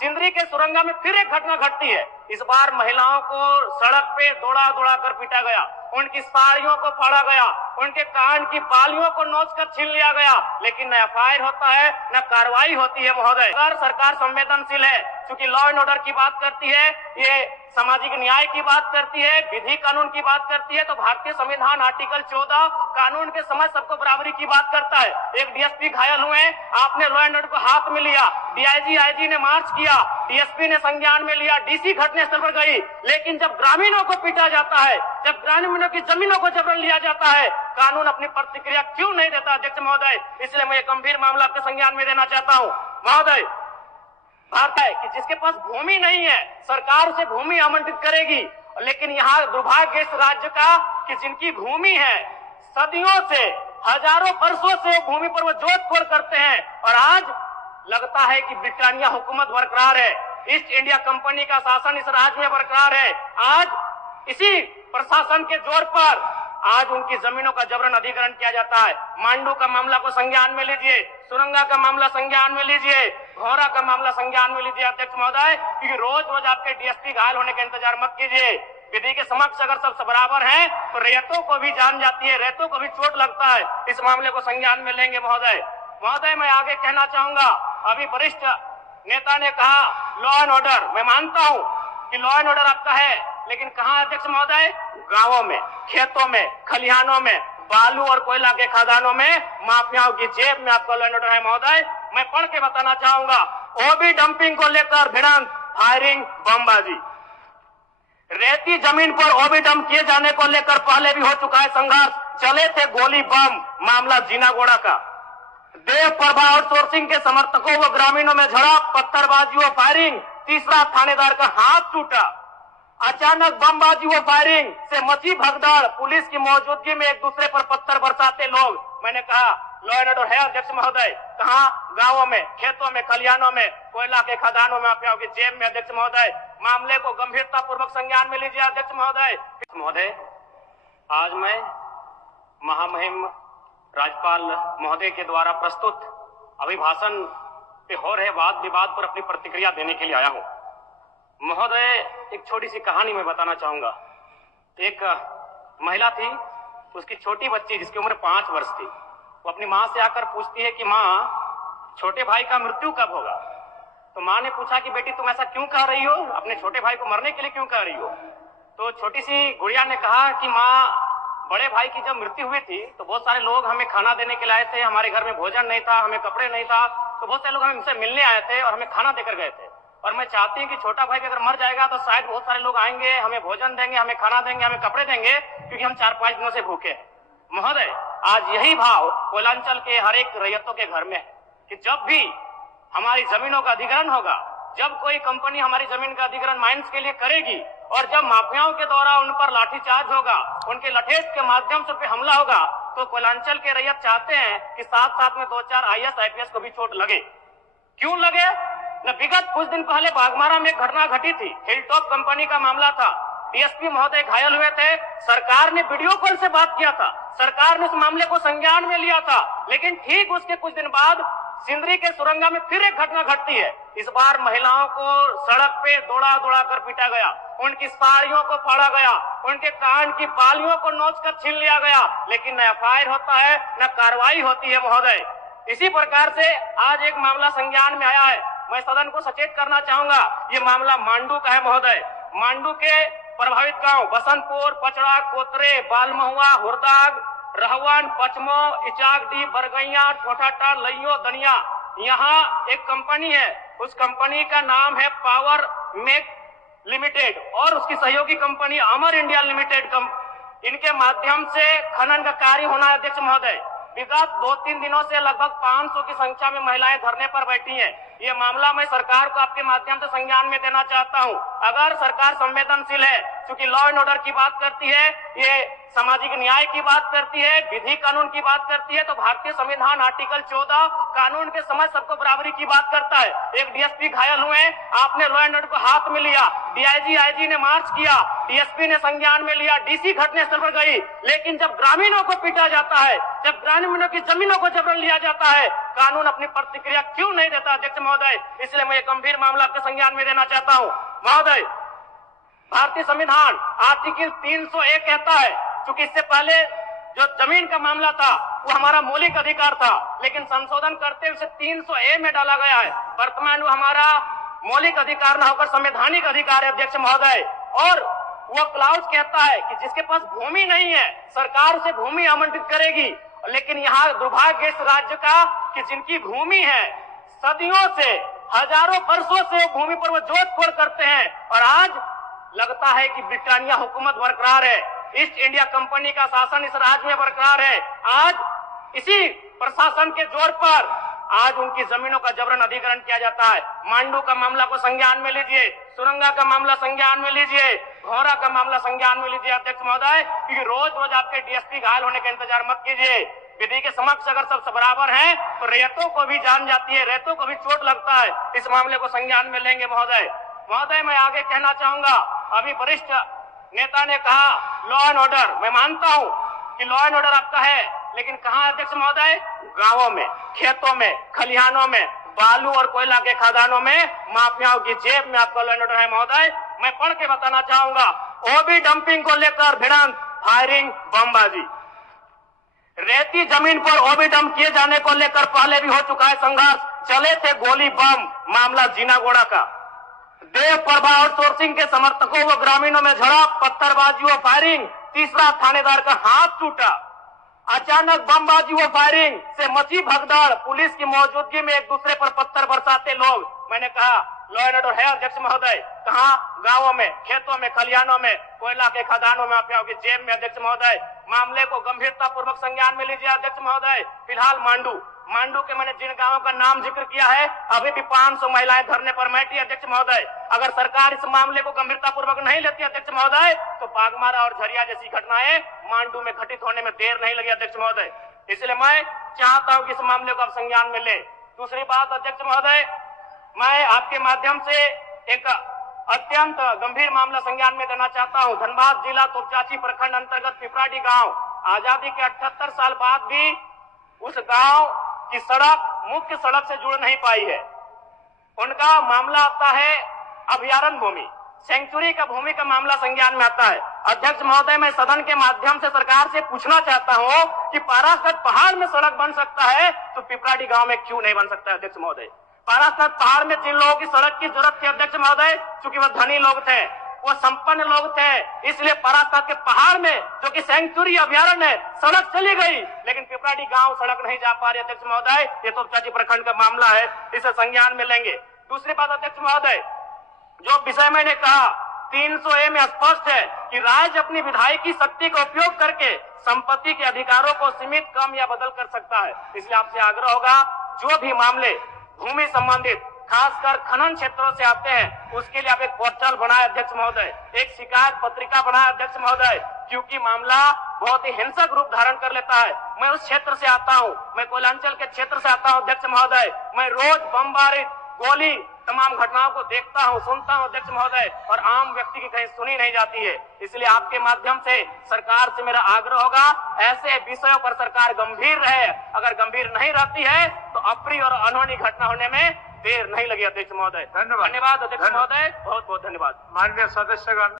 सिंदरी के सुरंगा में फिर एक घटना घटती है। इस बार महिलाओं को सड़क पे दौड़ा दौड़ा कर पीटा गया, उनकी साड़ियों को फाड़ा गया, उनके कान की बालियों को नोच कर छीन लिया गया, लेकिन न एफआईआर होता है न कार्रवाई होती है। महोदय, अगर सरकार संवेदनशील है, क्योंकि लॉ एंड ऑर्डर की बात करती है, ये सामाजिक न्याय की बात करती है, विधि कानून की बात करती है, तो भारतीय संविधान आर्टिकल 14 कानून के समय सबको बराबरी की बात करता है। एक डीएसपी घायल हुए, आपने लॉ एंड ऑर्डर को हाथ में लिया, डीआईजी आईजी ने मार्च किया, डीएसपी ने संज्ञान में लिया, डीसी घटनास्थल पर गई, लेकिन जब ग्रामीणों को पीटा जाता है, जब ग्रामीणों की जमीनों को जबरन लिया जाता है, कानून अपनी प्रतिक्रिया क्यों नहीं देता? अध्यक्ष महोदय, इसलिए मैं गंभीर मामला आपके संज्ञान में देना चाहता हूँ। महोदय, भारत है कि जिसके पास भूमि नहीं है, सरकार उसे भूमि आवंटित करेगी, लेकिन यहाँ दुर्भाग्य इस राज्य का कि जिनकी भूमि है, सदियों से, हजारों वर्षों से भूमि पर वो जोत-तोड़ करते हैं, और आज लगता है कि ब्रिटानिया हुकूमत बरकरार है, ईस्ट इंडिया कंपनी का शासन इस राज्य में बरकरार है। आज इसी प्रशासन के जोर पर आज उनकी जमीनों का जबरन अधिग्रहण किया जाता है। मांडू का मामला को संज्ञान में लीजिए, सुरंगा का मामला संज्ञान में लीजिए, घोरा का मामला संज्ञान में लीजिए। अध्यक्ष महोदय, क्योंकि रोज रोज आपके डीएसपी घायल होने का इंतजार मत कीजिए। विधि के समक्ष अगर सब बराबर हैं, तो रेतों को भी जान जाती है, रेतों को भी चोट लगता है। इस मामले को संज्ञान में लेंगे। महोदय, मैं आगे कहना चाहूंगा, अभी वरिष्ठ नेता ने कहा लॉ एंड ऑर्डर, मैं मानता हूं कि लॉ एंड ऑर्डर आपका है, लेकिन कहां अध्यक्ष महोदय? गांवों में, खेतों में, खलिहानों में, बालू और कोयला के खदानों में, माफियाओं की जेब में आपका लॉ एंड ऑर्डर है। महोदय, मैं पढ़ के बताना चाहूंगा, ओबी डंपिंग को लेकर भिड़ंत, फायरिंग, बमबाजी, रेती जमीन पर ओबी डंप किए जाने को लेकर पहले भी हो चुका है संघर्ष, चले थे गोली बम, मामला जीनागोड़ा का। देव प्रभा आउटसोर्सिंग के समर्थकों व ग्रामीणों में झड़प, पत्थरबाजी व फायरिंग, तीसरा थानेदार का हाथ टूटा। अचानक बमबाजी व फायरिंग से मची भगदड़, पुलिस की मौजूदगी में एक दूसरे पर पत्थर बरसाते लोग। मैंने कहा लॉ एंड ऑर्डर है अध्यक्ष महोदय, कहां? गांवों में, खेतों में, खलिहानों में, कोयला के खदानों में, माफियाओं की जेब में। अध्यक्ष महोदय, मामले को गंभीरता पूर्वक संज्ञान में लीजिए। अध्यक्ष महोदय, आज मैं महामहिम राज्यपाल महोदय के द्वारा प्रस्तुत अभिभाषण पे हो रहे वाद विवाद पर अपनी प्रतिक्रिया देने के लिए आया हूं। महोदय, एक छोटी सी कहानी मैं बताना चाहूंगा। एक महिला थी, उसकी छोटी बच्ची जिसकी उम्र 5 वर्ष थी, वो अपनी माँ से आकर पूछती है कि माँ, छोटे भाई का मृत्यु कब होगा? तो माँ ने पूछा कि बेटी तुम ऐसा क्यों कह रही हो, अपने छोटे भाई को मरने के लिए क्यों कह रही हो? तो छोटी सी गुड़िया ने कहा कि माँ, बड़े भाई की जब मृत्यु हुई थी तो बहुत सारे लोग हमें खाना देने के लिए आए थे, हमारे घर में भोजन नहीं था, हमें कपड़े नहीं था, तो बहुत सारे लोग हमसे मिलने आए थे और हमें खाना देकर गए थे, और मैं चाहती हूँ कि छोटा भाई अगर मर जाएगा तो शायद बहुत सारे लोग आएंगे, हमें भोजन देंगे, हमें खाना देंगे, हमें कपड़े देंगे, क्योंकि हम 4-5 दिनों से भूखे हैं। महोदय, आज यही भाव कोयलांचल के हर एक रैयतों के घर में है कि जब भी हमारी जमीनों का अधिग्रहण होगा, जब कोई कंपनी हमारी जमीन का अधिग्रहण माइंस के लिए करेगी, और जब माफियाओं के द्वारा उन पर लाठीचार्ज होगा, उनके लठेज के माध्यम से हमला होगा, तो कोयलांचल के रैयत चाहते हैं कि साथ साथ में 2-4 IAS IPS को भी चोट लगे। क्यों लगे? न विगत कुछ दिन पहले बाघमारा में एक घटना घटी थी, हिलटॉप कंपनी का मामला था, डीएसपी महोदय घायल हुए थे, सरकार ने वीडियो कॉल से बात किया था, सरकार ने उस मामले को संज्ञान में लिया था, लेकिन ठीक उसके कुछ दिन बाद सिंदरी के सुरंगा में फिर एक घटना घटती है। इस बार महिलाओं को सड़क पे दौड़ा दौड़ा कर पीटा गया, उनकी साड़ियों को फाड़ा गया, उनके कान की बालियों को नोच कर छीन लिया गया, लेकिन न एफआईआर होता है न कार्रवाई होती है। महोदय, इसी प्रकार से आज एक मामला संज्ञान में आया है, मैं सदन को सचेत करना चाहूंगा, ये मामला मांडू का है। महोदय, मांडू के प्रभावित गांव बसंतपुर, पचड़ा, कोतरे, बालमहुआ, हुरदाग, रहवन, पचमो, इचाकडी, बरगैया, ठोठाटा, लइयो, दनिया, यहाँ एक कंपनी है, उस कंपनी का नाम है पावर मेक लिमिटेड, और उसकी सहयोगी कंपनी अमर इंडिया लिमिटेड। इनके माध्यम से खनन का कार्य होना है। अध्यक्ष महोदय, विगत 2-3 दिनों से लगभग 500 की संख्या में महिलाएं धरने पर बैठी हैं। ये मामला मैं सरकार को आपके माध्यम से संज्ञान में देना चाहता हूं। अगर सरकार संवेदनशील है, क्योंकि लॉ एंड ऑर्डर की बात करती है, ये सामाजिक न्याय की बात करती है, विधि कानून की बात करती है, तो भारतीय संविधान आर्टिकल 14 कानून के समय सबको बराबरी की बात करता है। एक डीएसपी घायल हुए, आपने लॉ एंड ऑर्डर को हाथ में लिया, डीआईजी आईजी ने मार्च किया, डीएसपी ने संज्ञान में लिया, डीसी घटनास्थल पर गई, लेकिन जब ग्रामीणों को पीटा जाता है, जब ग्रामीणों की जमीनों को जबरन लिया जाता है, कानून अपनी प्रतिक्रिया क्यों नहीं देता अध्यक्ष महोदय? इसलिए मैं ये गंभीर मामला आपके संज्ञान में देना चाहता हूं। महोदय, भारतीय संविधान आर्टिकल 301 कहता है, क्योंकि इससे पहले जो जमीन का मामला था वो हमारा मौलिक अधिकार था, लेकिन संशोधन करते हुए 300A में डाला गया है। वर्तमान वो हमारा मौलिक अधिकार न होकर संवैधानिक अधिकार है अध्यक्ष महोदय। और वो क्लाउज कहता है कि जिसके पास भूमि नहीं है सरकार उसे भूमि आवंटित करेगी, लेकिन यहाँ दुर्भाग्य इस राज्य का कि जिनकी भूमि है सदियों से, हजारों वर्षों से भूमि पर वो जोत खोड़ करते हैं, और आज लगता है कि ब्रिटानिया हुकूमत बरकरार है, ईस्ट इंडिया कंपनी का शासन इस राज्य में बरकरार है। आज इसी प्रशासन के जोर पर आज उनकी जमीनों का जबरन अधिग्रहण किया जाता है। मांडू का मामला को संज्ञान में लीजिए, सुरंगा का मामला संज्ञान में लीजिए, घोरा का मामला संज्ञान में लीजिए अध्यक्ष महोदय, क्योंकि रोज रोज आपके डीएसपी घायल होने का इंतजार मत कीजिए। विधि के समक्ष अगर सब बराबर हैं तो रेतों को भी जान जाती है, रेतों को भी चोट लगता है। इस मामले को संज्ञान में लेंगे महोदय। महोदय, मैं आगे कहना चाहूंगा, अभी वरिष्ठ नेता ने कहा लॉ एंड ऑर्डर, मैं मानता हूं कि लॉ एंड ऑर्डर आपका है, लेकिन कहां है अध्यक्ष महोदय? गांवों में, खेतों में, खलिहानों में, बालू और कोयला के खदानों में, माफियाओं की जेब में आपका लॉ एंड ऑर्डर है महोदय। मैं पढ़ के बताना चाहूंगा, ओबी डंपिंग को लेकर भिड़ंत, फायरिंग, बमबाजी। रेती जमीन पर ओबी डंप किए जाने को लेकर पहले भी हो चुका है संघर्ष, चले थे गोली बम, मामला जीनागोड़ा का। देव प्रभा आउटसोर्सिंग के समर्थकों व ग्रामीणों में झड़प, पत्थरबाजी व फायरिंग, तीसरा थानेदार का हाथ टूटा। अचानक बमबाजी व फायरिंग से मची भगदड़, पुलिस की मौजूदगी में एक दूसरे पर पत्थर बरसाते लोग। मैंने कहा लॉ एंड ऑर्डर है अध्यक्ष महोदय, कहां? गांवों में, खेतों में, खलिहानों में, कोयला के खदानों में, माफियाओं की जेब में अध्यक्ष महोदय। मामले को गंभीरता पूर्वक संज्ञान में लीजिए अध्यक्ष महोदय। फिलहाल मांडू के मैंने जिन गांवों का नाम जिक्र किया है, अभी भी 500 महिलाएं धरने पर बैठी अध्यक्ष महोदय। अगर सरकार इस मामले को गंभीरता पूर्वक नहीं लेती अध्यक्ष महोदय, तो बागमारा और झरिया जैसी घटनाएं मांडू में घटित होने में देर नहीं लगी अध्यक्ष महोदय। इसलिए मैं चाहता हूं कि इस मामले को आप संज्ञान में ले। दूसरी बात अध्यक्ष महोदय, मैं आपके माध्यम से एक अत्यंत गंभीर मामला संज्ञान में देना चाहता हूं। धनबाद जिला तोपचाची प्रखंड अंतर्गत पिपराडी गांव, आजादी के 78 साल बाद भी उस गांव की सड़क मुख्य सड़क से जुड़ नहीं पाई है। उनका मामला आता है अभयारण्य भूमि, सेंचुरी का भूमि का मामला संज्ञान में आता है। अध्यक्ष महोदय, मैं सदन के माध्यम से सरकार से पूछना चाहता हूं कि पारासत पहाड़ में सड़क बन सकता है तो पिपराडी गांव में क्यों नहीं बन सकता है अध्यक्ष महोदय? पारासत पहाड़ में जिन लोगों की सड़क की जरूरत थी अध्यक्ष महोदय, चूंकि वह धनी लोग थे, वो संपन्न लोग थे, इसलिए पारासत के पहाड़ में जो कि सेंचुरी अभयारण्य है सड़क चली गई, लेकिन पिपराडी गांव सड़क नहीं जा पा रही अध्यक्ष महोदय। ये तो तोपचाची प्रखंड का मामला है, इसे संज्ञान में लेंगे। दूसरी बात अध्यक्ष महोदय, जो विषय मैंने कहा 300A में स्पष्ट है कि राज्य अपनी विधायकी शक्ति का उपयोग करके संपत्ति के अधिकारों को सीमित, कम या बदल कर सकता है। इसलिए आपसे आग्रह होगा, जो भी मामले भूमि संबंधित खासकर खनन क्षेत्रों से आते हैं, उसके लिए आप एक पोर्टल बनाए अध्यक्ष महोदय, एक शिकायत पत्रिका बनाए अध्यक्ष महोदय, क्योंकि मामला बहुत ही हिंसक रूप धारण कर लेता है। मैं उस क्षेत्र से आता हूं, मैं कोयलांचल के क्षेत्र से आता हूं अध्यक्ष महोदय। मैं रोज बमबारी, गोली, तमाम घटनाओं को देखता हूं, सुनता हूं अध्यक्ष महोदय, और आम व्यक्ति की कहीं सुनी नहीं जाती है। इसलिए आपके माध्यम से सरकार से मेरा आग्रह होगा, ऐसे विषयों पर सरकार गंभीर रहे। अगर गंभीर नहीं रहती है तो अप्रिय और अनहोनी घटना होने में देर नहीं लगी अध्यक्ष महोदय। धन्यवाद अध्यक्ष महोदय, बहुत बहुत धन्यवाद। माननीय सदस्यगण।